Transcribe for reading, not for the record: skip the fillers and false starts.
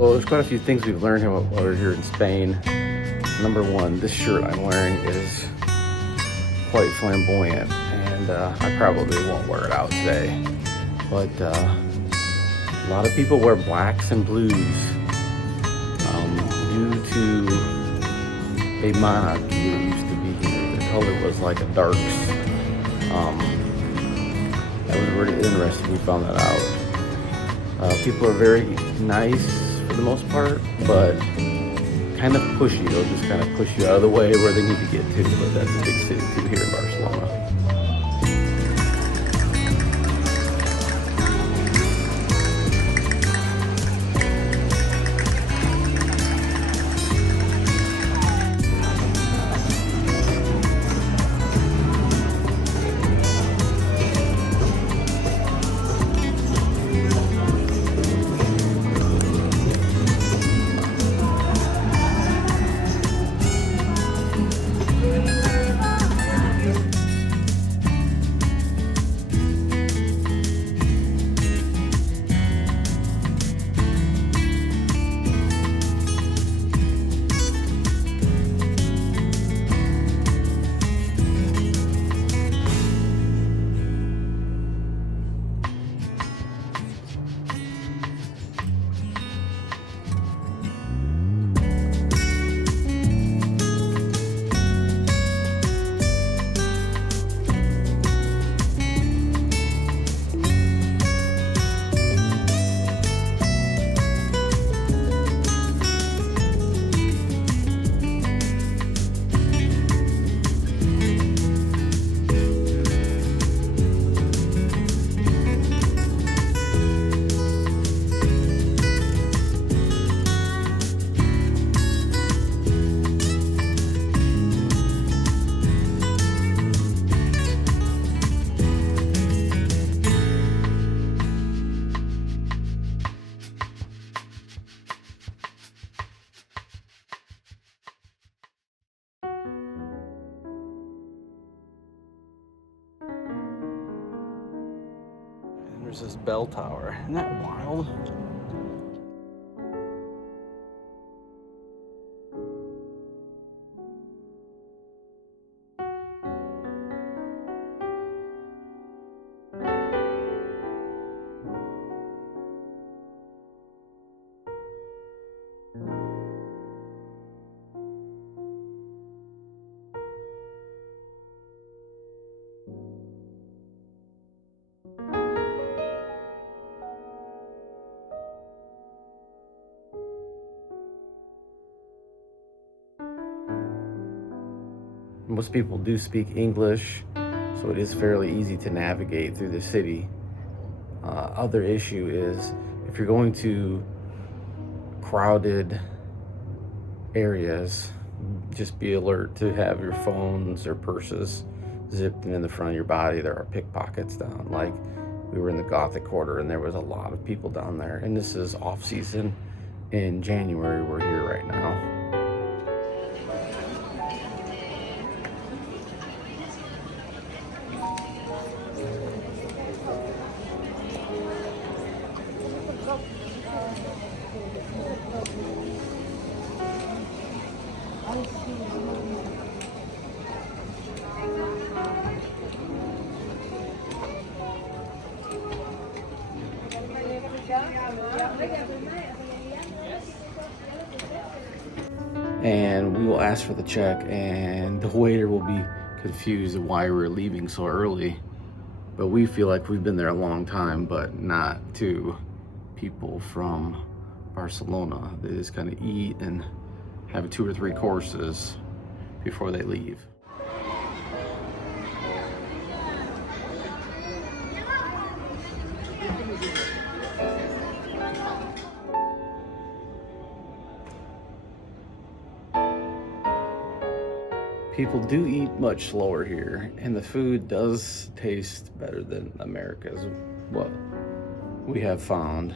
Well, there's quite a few things we've learned while we're here in Spain. Number one, this shirt I'm wearing is quite flamboyant, and I probably won't wear it out today. But a lot of people wear blacks and blues due to a monarchy that used to be here. The color was like a darks. That was really interesting. We found that out. People are very nice for the most part, but kind of pushy. They'll just kind of push you out of the way where they need to get to. But that's a big city too here in Barcelona. There's this bell tower. Isn't that wild? Most people do speak English, so it is fairly easy to navigate through the city. Other issue is if you're going to crowded areas, just be alert to have your phones or purses zipped in the front of your body. There are pickpockets down. Like, we were in the Gothic Quarter and there was a lot of people down there, and this is off season in January. We're here right now. And we will ask for the check, and the waiter will be confused at why we're leaving so early. But we feel like we've been there a long time, but not to people from Barcelona. They just kind of eat and have 2 or 3 courses before they leave. People do eat much slower here, and the food does taste better than America's, what we have found.